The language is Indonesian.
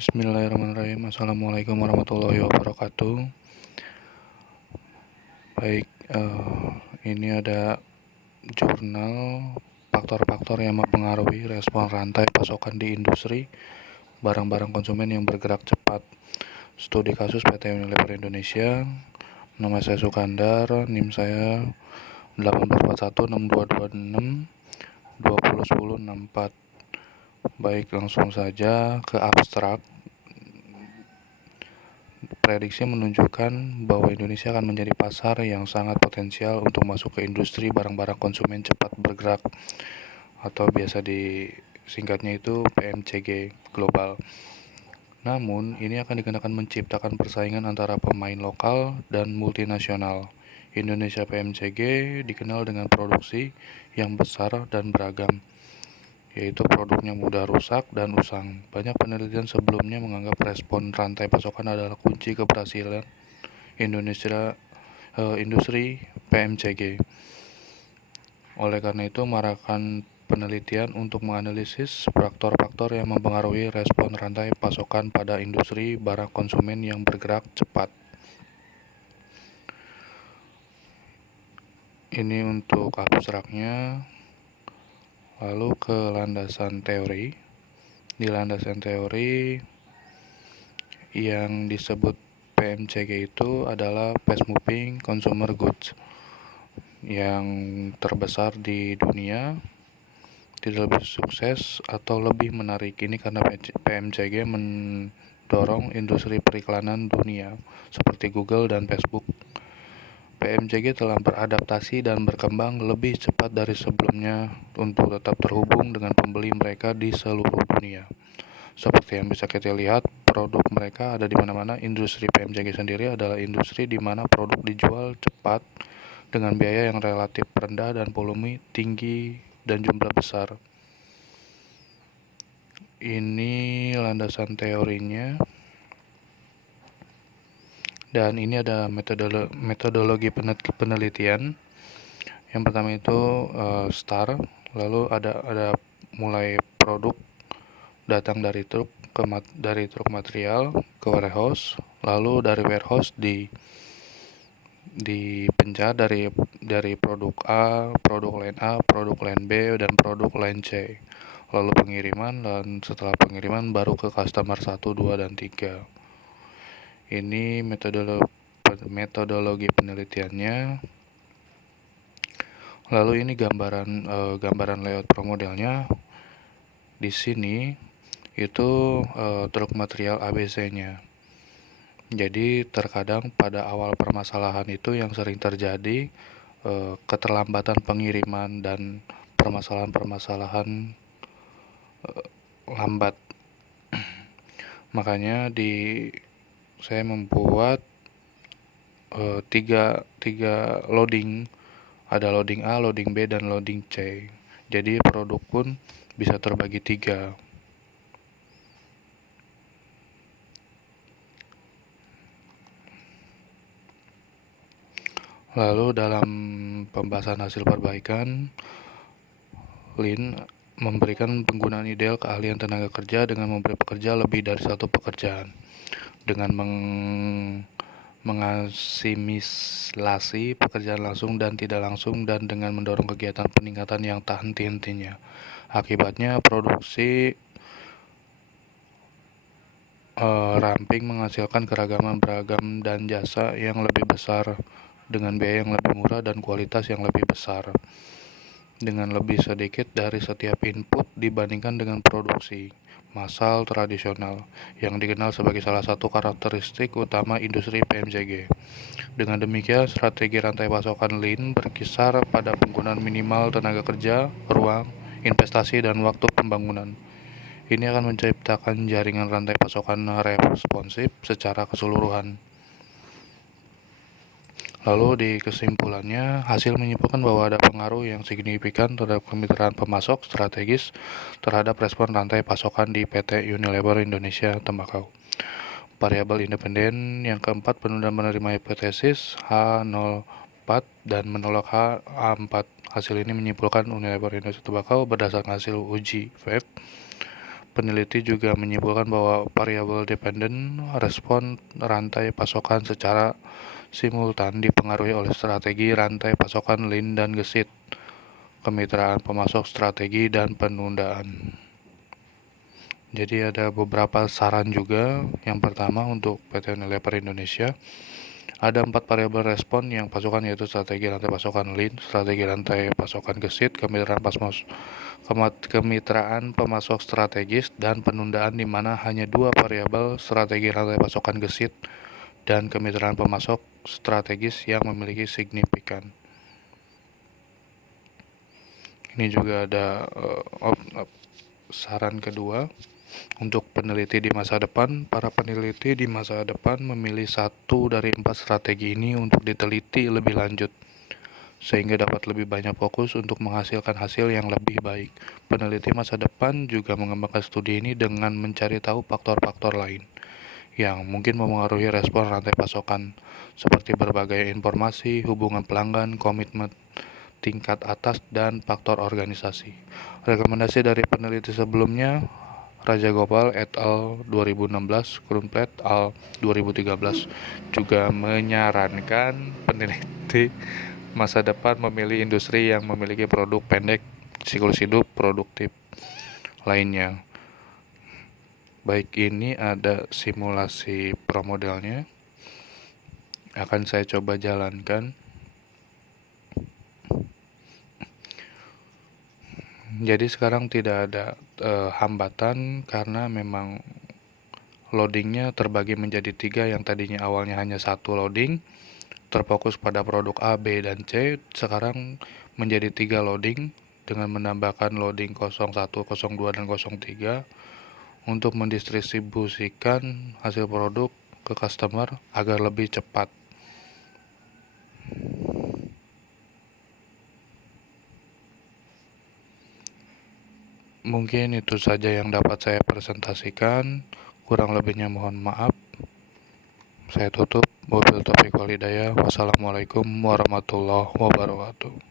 Bismillahirrahmanirrahim. Assalamualaikum warahmatullahi wabarakatuh. Baik, ini ada jurnal faktor-faktor yang mempengaruhi respon rantai pasokan di industri barang-barang konsumen yang bergerak cepat. Studi kasus PT Unilever Indonesia. Nama saya Sukandar, NIM saya 18416226201064. Baik, langsung saja ke abstrak. Prediksi menunjukkan bahwa Indonesia akan menjadi pasar yang sangat potensial untuk masuk ke industri barang-barang konsumen cepat bergerak atau biasa disingkatnya itu PMCG global. Namun, ini akan dikenakan menciptakan persaingan antara pemain lokal dan multinasional. Indonesia PMCG dikenal dengan produksi yang besar dan beragam, yaitu produknya mudah rusak dan usang. Banyak penelitian sebelumnya menganggap respon rantai pasokan adalah kunci keberhasilan industri PMCG. Oleh karena itu, marakan penelitian untuk menganalisis faktor-faktor yang mempengaruhi respon rantai pasokan pada industri barang konsumen yang bergerak cepat. Ini untuk abstraknya. Lalu ke landasan teori. Di landasan teori yang disebut PMCG itu adalah Fast Moving Consumer Goods yang terbesar di dunia, tidak lebih sukses atau lebih menarik. Ini karena PMCG mendorong industri periklanan dunia seperti Google dan Facebook. PMCG telah beradaptasi dan berkembang lebih cepat dari sebelumnya untuk tetap terhubung dengan pembeli mereka di seluruh dunia. Seperti yang bisa kita lihat, produk mereka ada di mana-mana. Industri PMCG sendiri adalah industri di mana produk dijual cepat dengan biaya yang relatif rendah dan volume tinggi dan jumlah besar. Ini landasan teorinya. Dan ini ada metodologi penelitian. Yang pertama itu STAR, lalu ada mulai produk datang dari truk material ke warehouse, lalu dari warehouse dipencar dari produk A, produk lain A, produk lain B, dan produk lain C. Lalu pengiriman, dan setelah pengiriman baru ke customer 1, 2, dan 3. Ini metodologi penelitiannya. Lalu ini gambaran layout pro modelnya. Di sini itu truk material ABC-nya. Jadi terkadang pada awal permasalahan itu yang sering terjadi keterlambatan pengiriman dan permasalahan lambat. Makanya saya membuat tiga loading. Ada loading A, loading B, dan loading C. Jadi produk pun bisa terbagi 3. Lalu dalam pembahasan hasil perbaikan, Lean memberikan penggunaan ideal keahlian tenaga kerja dengan memberi pekerja lebih dari satu pekerjaan, dengan mengasimilasi pekerjaan langsung dan tidak langsung, dan dengan mendorong kegiatan peningkatan yang tak henti-hentinya. Akibatnya produksi ramping menghasilkan keragaman beragam dan jasa yang lebih besar dengan biaya yang lebih murah dan kualitas yang lebih besar, dengan lebih sedikit dari setiap input dibandingkan dengan produksi massal tradisional yang dikenal sebagai salah satu karakteristik utama industri PMCG. Dengan demikian, strategi rantai pasokan Lean berkisar pada penggunaan minimal tenaga kerja, ruang, investasi, dan waktu pembangunan. Ini akan menciptakan jaringan rantai pasokan responsif secara keseluruhan. Lalu di kesimpulannya, hasil menyimpulkan bahwa ada pengaruh yang signifikan terhadap kemitraan pemasok strategis terhadap respon rantai pasokan di PT Unilever Indonesia Tembakau. Variabel independen yang keempat, penelitian menerima hipotesis H04 dan menolak H4. Hasil ini menyimpulkan Unilever Indonesia Tembakau berdasarkan hasil uji VEB Peneliti juga menyimpulkan bahwa variabel dependent respon rantai pasokan secara simultan dipengaruhi oleh strategi rantai pasokan lean dan gesit, kemitraan pemasok strategi, dan penundaan. Jadi ada beberapa saran juga. Yang pertama untuk PT Unilever Indonesia, ada 4 variabel respon yang pasokan, yaitu strategi rantai pasokan lean, strategi rantai pasokan gesit, kemitraan pemasok strategis, dan penundaan, di mana hanya 2 variabel strategi rantai pasokan gesit dan kemitraan pemasok strategis yang memiliki signifikan. Ini juga ada saran kedua. Untuk peneliti di masa depan, para peneliti di masa depan memilih 1 dari 4 strategi ini untuk diteliti lebih lanjut, sehingga dapat lebih banyak fokus untuk menghasilkan hasil yang lebih baik. Peneliti masa depan juga mengembangkan studi ini dengan mencari tahu faktor-faktor lain yang mungkin memengaruhi respon rantai pasokan, seperti berbagai informasi, hubungan pelanggan, komitmen tingkat atas, dan faktor organisasi. Rekomendasi dari peneliti sebelumnya, Raja Gopal et al. 2016, Krumpet al. 2013, juga menyarankan peneliti masa depan memilih industri yang memiliki produk pendek siklus hidup produktif lainnya. Baik, ini ada simulasi promodelnya. Akan saya coba jalankan. Jadi sekarang tidak ada hambatan karena memang loadingnya terbagi menjadi 3, yang tadinya awalnya hanya 1 loading, terfokus pada produk A, B, dan C, sekarang menjadi 3 loading dengan menambahkan loading 01, 02, dan 03 untuk mendistribusikan hasil produk ke customer agar lebih cepat. Mungkin itu saja yang dapat saya presentasikan. Kurang lebihnya mohon maaf. Saya tutup. Wabillahi taufiq wal hidayah. Wassalamualaikum warahmatullahi wabarakatuh.